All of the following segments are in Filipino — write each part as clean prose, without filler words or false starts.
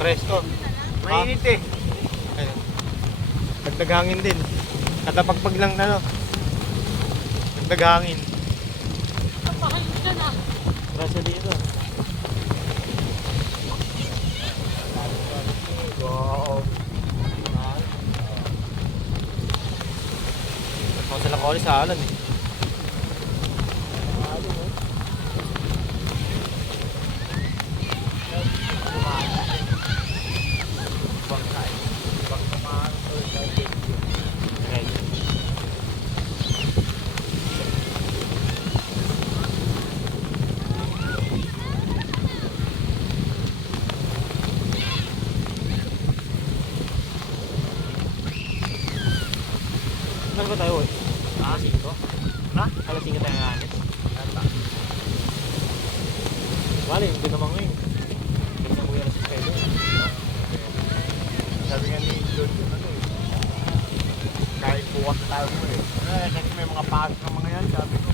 Presko. Mainit eh. Ayun. Dagdag hangin din. Kada pagpag lang na, no? Dagdag hangin. Ang mahal mo dyan ah. Presyo dito. Wow. Mga sila kawali sa alan eh. Saan ba tayo eh? Ah, 5. Ha? Alas 5 tayo nga agad. Wala, hindi naman ngayon. Hindi na muya na sa schedule. Sabi nga ni John, ano eh. Kahit bukas na tayo mo eh. Kasi may mga pasok ng mga yan, sabi ko.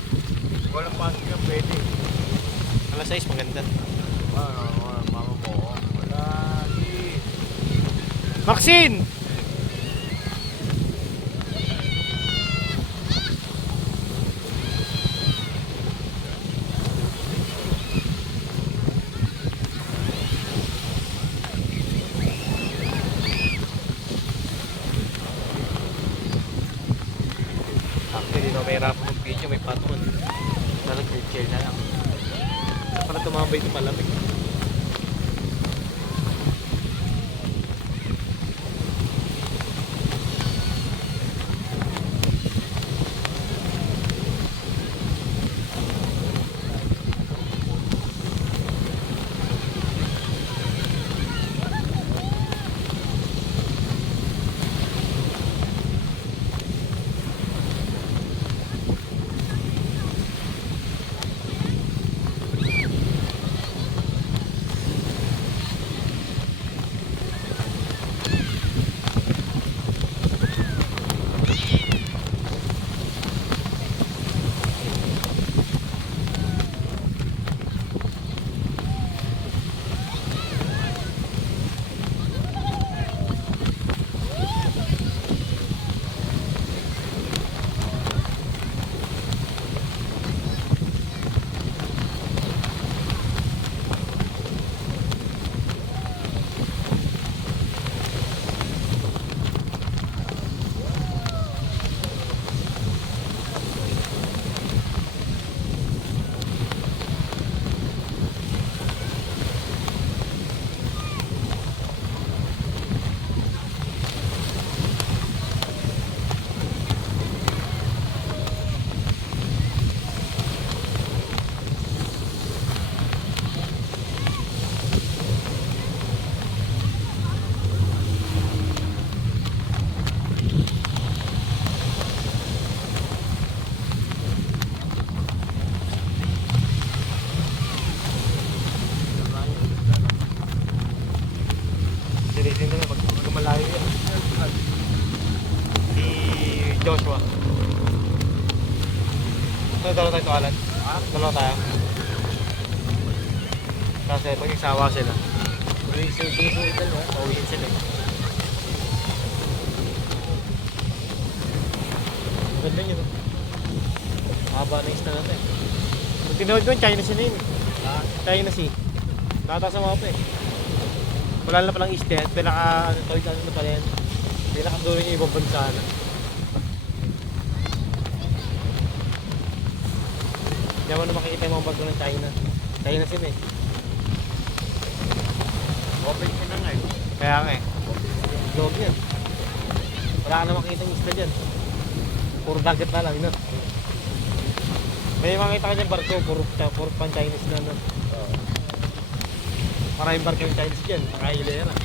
Walang pasok yan, pwede. Alas 6, maganda. Mama mo. Wala, di. Maxine! Actually, no, may rap ng video, may patungan. Nag-chill na lang. Para tumambay ito malamig. Silisin na lang, magkamalayo yan. Si Joshua. So, dalawa tayo tuwalan. Dalawa tayo. Kasi pag isawa sila, bisu-bisu ito, pauwiin sila. Ganda nyo. Haba na isla natin. Kung tinawag ko yung China Sea na yun. China Sea. Nakataas sa mapa eh. Wala na palang isdet, pinaka-tawid na pa rin. Pinaka-dulo niya ibang bansa na. Hindi mo na makikita yung mga bago ng China. China Sea eh. Open ka na nga eh. Kaya nga eh. Loob yan. Wala ka na makikita yung isla dyan. Puro dagat na lang, no? May makita ka dyan barko, puro pan-Chinese na, no? Maraming barko yung Chinese dyan, nakahila yan ah.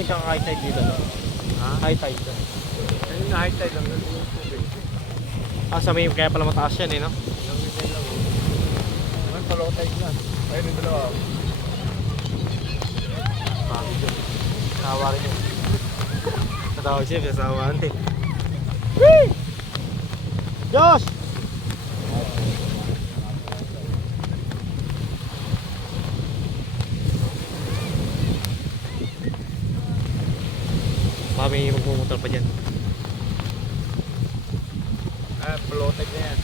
yung tsaka high tide dito, no? Ha? High tide. Ayun na high tide lang doon yung tubig. Sa may kaya pala mataas yan, eh, no? Yung ganyan lang. Ngayon pa low tide na. Ayun yung dalawa. Sawa rin yun. Natawag siya, sasawaan eh. Whee! Josh! Baka may magmumutal pa dyan. Low tide na yan.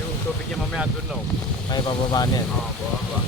Yung tubig niya mamaya doon, no? May bababaan yan. Oo, baba.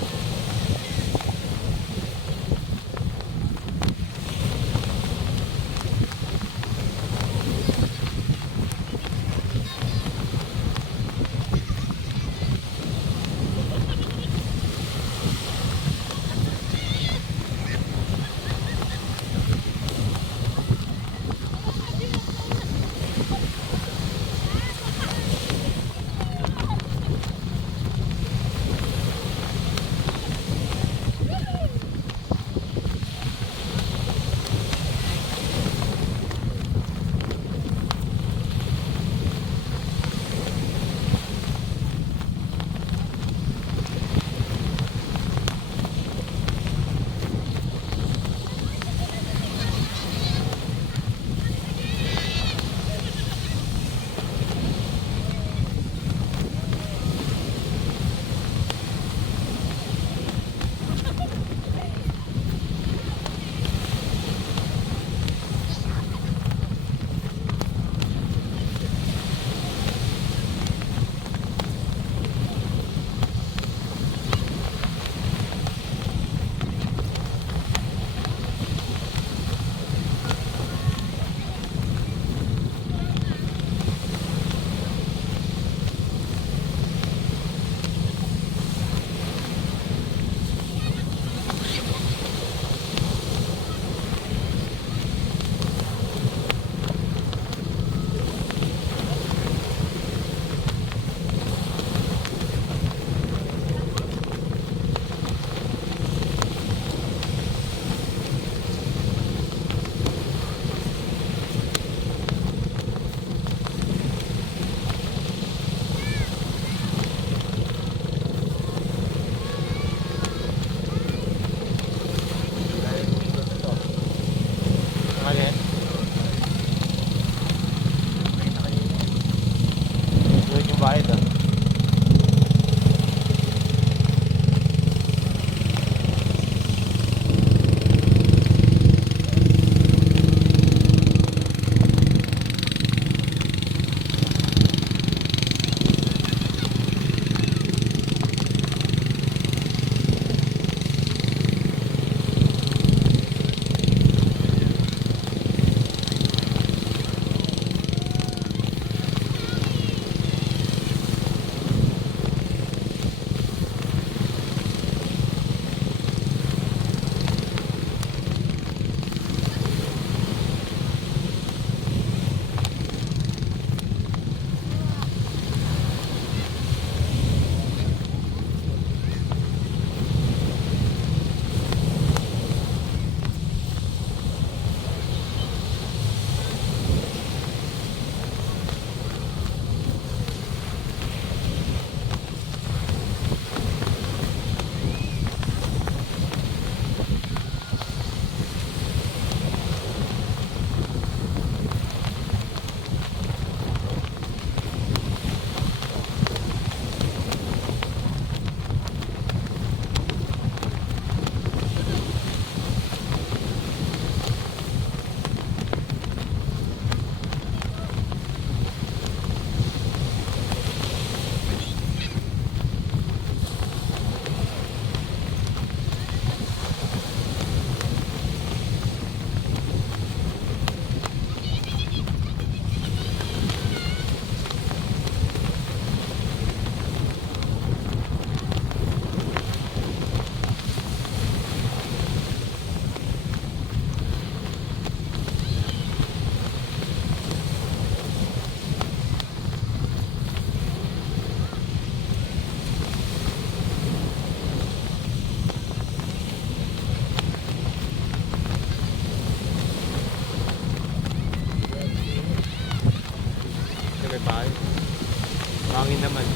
Hangin naman.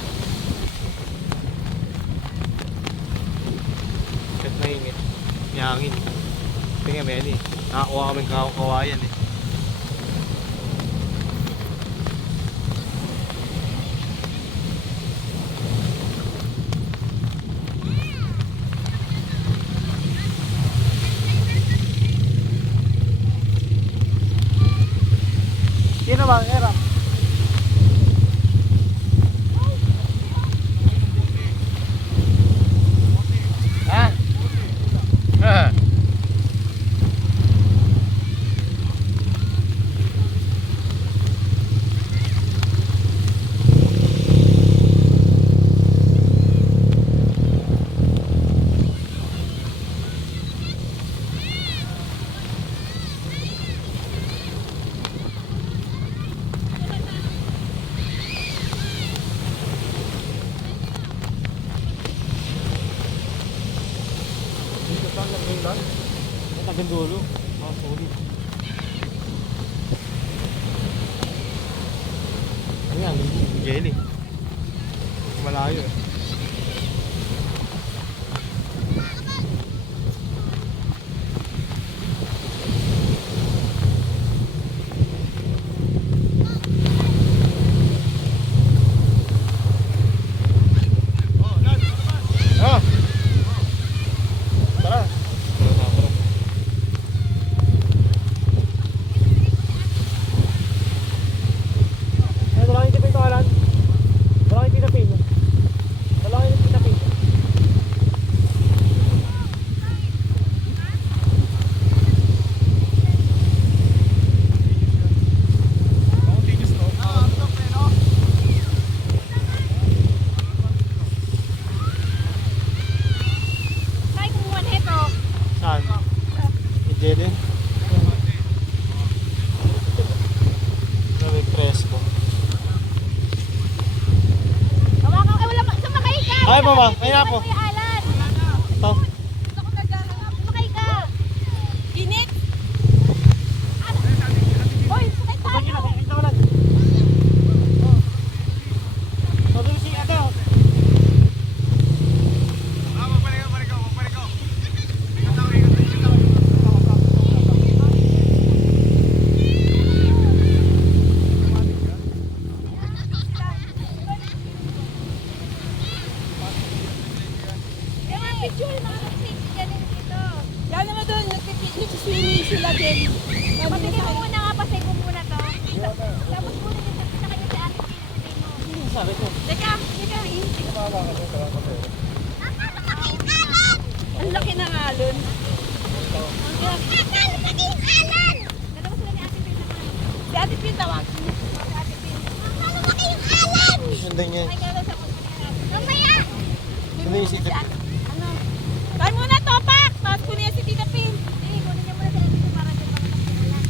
Kahit maingit. May hangin. Tingnan mo yan eh. Nakakuha kaming kawayan eh. Sino ba? Era. Ha? Ha? Dito saan naging lang? Naging dulo. Ah, sorry. Ayan, jelly. Malayo eh. Ah! Tara. Dalawang itipin ko alam. Dalawang itipin. Dalawang itipin. May kumuha nito. Saan? Jelly? Sabi presko. Hawakan, wala pa. Sumakay ka. Ay, mama, kaya ako. Kuya Alan. Ito. Sumakay ka. Init. Hoy, sakay tayo. Kita ko lang. Sabi si ate oh. Yung mga picture, mga safety ka din dito. Yan naman doon, nagsiswimming sila din. Patigil mo muna nga, pasay mo muna to. Tapos muna yung sa kanya si ate pinatay mo. Sabi ko. Teka. Ang laki ng alon. Dalawa sila ni ate Pin naman. Si Ate Pin tawagin niya. Si ate Pin. Sundan niya. Ay, kaya sa mamaya. Sundan niya si Si Ate- Ano? Kain muna, topak! Tapos ko niya si Tita Pin. Hindi, kunin niya muna si ate Pin para dyan makatagpunan.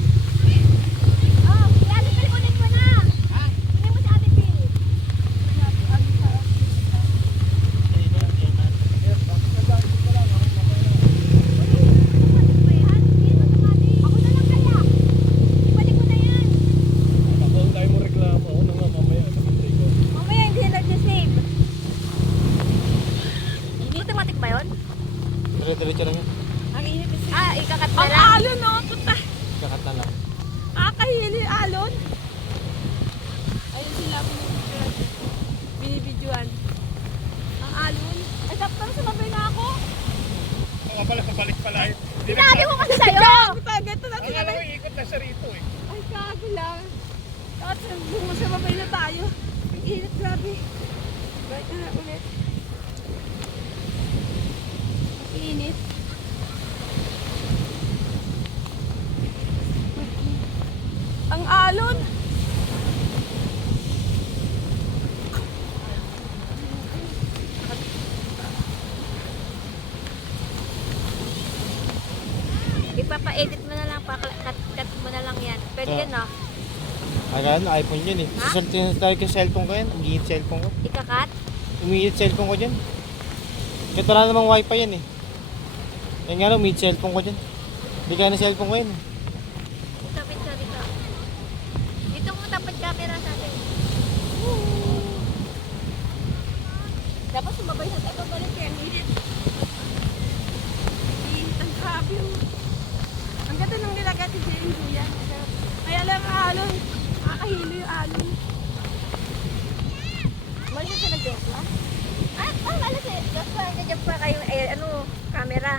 Oh, si ate Pin, kunin mo na. Kunin mo si ate Pin. Ako na lang kaya. Ibalik mo na yan. Mamaya hindi na nag-save. Automatic ba yun? Dire-diretso lang yan. Ang init kasi. Ah, ikakat na Ang lang. alon, no? Puta. Kakat na lang. Kakahili alon. Ayun sila binibidyoan. Ang alon. Ay, tapos sumabay na ako. Balik pala. Sinabi ko kasi sa'yo. Ganito na sila. Ikot na siya rito eh. Ay, kago lang. Tapos sumabay na tayo. Ang init, grabe. Balik na ulit. Ang init. Ang alon. Ipapa-edit mo na lang, cut mo na lang yan. Pwede Ah. yan, no? Ayan, iPhone yun eh. Ha? Tayo ko cellphone ko yan. Umiinit cellphone ko. Ikakat? Umiinit cellphone ko dyan. Kahit wala namang wifi yan eh. Yan nga lang, umiinit cellphone ko dyan. Hindi kaya na cellphone ko yan. Tapit ka dito. Dito mo tapad camera sa atin. Dapat sumabay na tayo pabalik kaya init. Init ang grabe yung... Ang ganda ng nilagat si Jerry Duyan. Kaya lang alon. Nakakahilo yung alon. Mali ka nag-Joshua? Ah, alas eh. Joshua, nag-Joshua kayo, camera.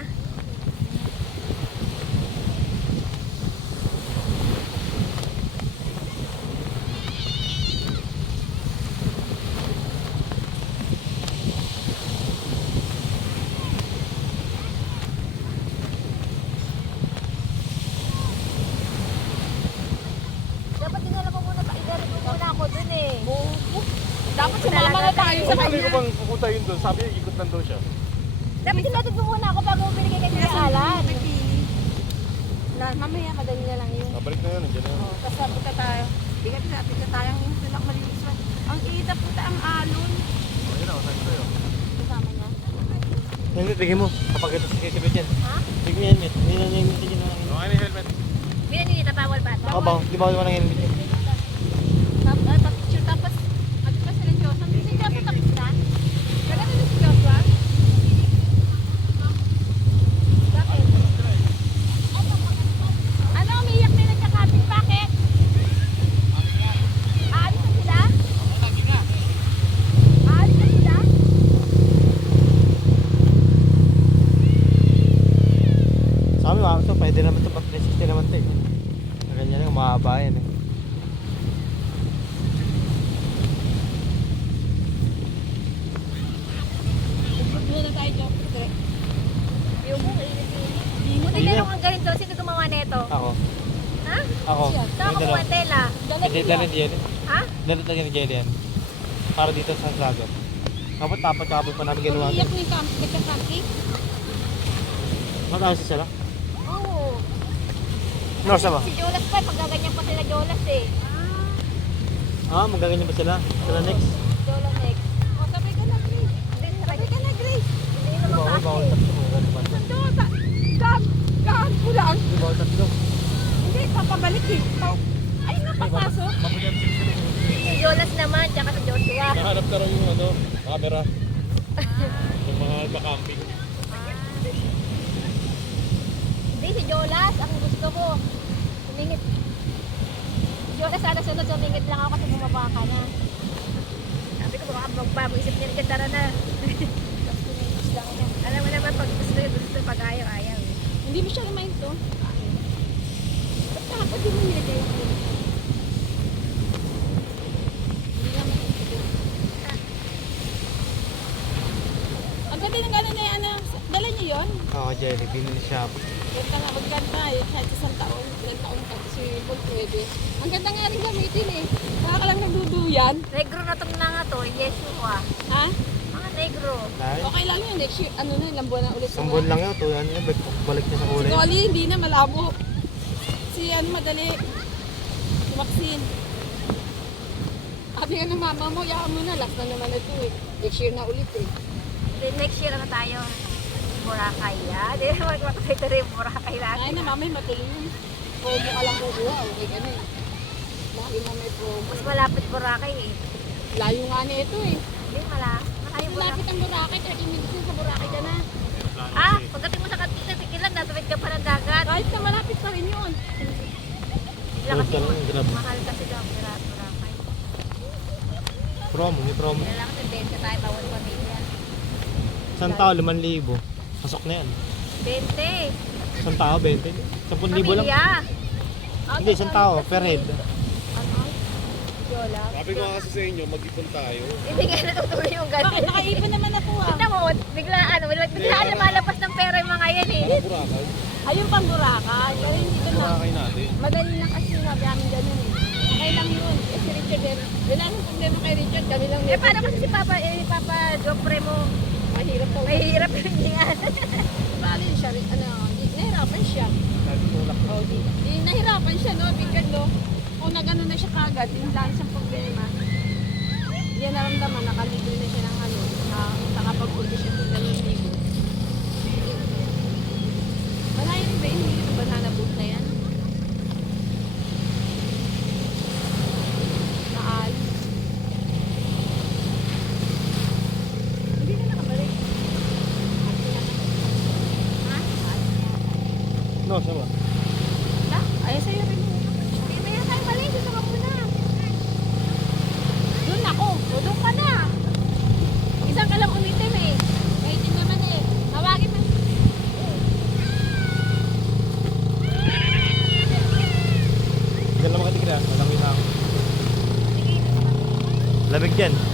Dapat dinala ko muna, idarin mo muna ako dun eh. Dapat sumama na tayo sa Sabi ko kanya. bang pupunta yun doon, sabi niya ikot lang daw siya. Dapat dinatid mo muna ako bago binigay kay Kuya Alan. Mamaya madali na lang yun. Balik na yun, nandiyan na yun. Oh, tapos punta tayo. Bigat na tayong yung tulak malinis. Ang ita puta ang alon. Ayun na, sabi ko yun. Kasama niya. Hindi, bigyan mo. Kapag ito sa kitibit yan. Ha? Bigyan mo yan, Met. Hindi na yung tigil na lang. Okay na yung helmet. Binanita, bawal ba? Ako ba? Di ba ako naman ng helmet yun? Pa-picture tapos magpa sila Joshua. Si Joshua tapos na. Gagano na si Joshua? Bakit? Ano, umiiyak na nagkakapit. Bakit? Aalis na sila? Aalis na sila? Sabi mo, ito, pwede naman ito. Pag 360 naman ito eh. Ganyan lang, mahaba yan eh. Muna tayo, Joshua. Yung mo, init-init. Buti meron kang ganito. Sino gumawa nito? Ako. Ha? Ako. Saan ko kumuha tela? Hindi, dala ni Jelly. Ha? Dala talaga ni Jelly yan. Para dito sa vlogger. Kapag tapos pa namin ginawa. Umiiyak na yung nagkakapit. Matawag siya lang. Oo. No, sama. Si Jolas pa, pagkaganyan pa sila Jolas eh. Ah, magaganyan ba sila? Sila next. Jolas next. O, sabay ka na, Grace. Hindi na Sabay ka na, Grace. Hindi naman Bawal, bawal kasi. tatlo. Nandun, gag ko lang. Bawal tatlo. Hindi, papabalik eh. Ay, napapasok. Si Jolas naman, tsaka si Joshua. Nahanap na raw yung camera. Yung mga alba-camping. Hindi, si Jolas, ang gusto ko. Sumingit. Si Jolas, sana sunod, sumingit lang ako kasi bumaba ka na. Sabi ko, baka magpapag-isip niya rin, tara na. Tapos sumingit lang niya. Alam mo naman, pag gusto, pag ayaw. Hindi mo siya remind to. Ba't dapat di mo nilagay ko? Hindi naman ito. Ang ganda ng gano'n na yan. Dala niyo yun? Oo, Jelly. Binili siya. Ganda nga, maganda eh. Kahit isang taon. Ilang taon ka. Kasi full pwede. Ang ganda nga rin gamitin eh. Baka ka lang nagduduyan. Negro na itong na nga to, Yeshua. Ha? Mga negro. Dahil, Okay lang yun. Next year, ano na, ilang buwan na ulit. isang buwan lang yun. Tuyan niya. Balik niya sa Si kulay. Dolly, hindi na malabo. Si ano, madali. Si Maxine. Sabi nga ng mama mo, yakan mo na. Last na naman ito eh. Next year na ulit eh. Then next year na tayo. Boracay ya. Di na magpapakita rin yung Boracay lagi. Ay na, mamay matulungan. Promo ka lang kukuha. Okay ka na eh. Lagi mo may promo. Mas malapit Boracay eh. Layo nga na ito eh. Hindi malayo Boracay. Malapit ang Boracay. 30 minutes na sa Boracay ka na. Ah, pagdating mo sa Katikilan, natawid ka pa ng dagat. Kahit na malapit pa rin yun. Sila kasi Grab ka lang, grab. mahal kasi daw Boracay. Promo, may promo. Kaya lang kasi 20 tayo bawal pamilya. Isang tao, 5,000. Pasok na yan. 20. Isang tao, 20. 10,000 lang. Pamilya. Hindi, isang tao, per head. Ano? Yola. Sabi ko kasi sa inyo, mag-ipon tayo. Hindi nga natutuloy yung Bakit ganun. nakaipon naman ako ah. Tignan mo, biglaan lumalabas ng pera yung mga yan eh. Burakay. Ayun pang Boracay. Pero hindi ko na. Burakay natin. Madali lang kasi sabi namin ganun eh. Okay lang yun. Eh si Richard din. Wala nang problema kay Richard. Kami lang Eh paano kasi si Papa Jopre mo? mahirap daw. Mahirap yung hingaan. Bali siya rin. Ano, nahirapan siya. Oh, di nahirapan siya no. Bigyan no. Kung na gano'n na siya kagad, yung dahil siyang problema. Yan naramdaman, nakalibre na siya ng ano. Nakapag-order siya ng 2,000. Malayan ba yun? Hindi ito banana boat na yan? Naal. Hindi sawa. Na? Ay, sa'yo rin. Hindi ba yan tayo mali? Susunod mo na. Doon ako. O, doon ka na. Isang ka lang umitim eh. Kahit din naman eh. Tawagin mo. Diyan lang makatigil ah. Malamig na ako. Lamig dyan.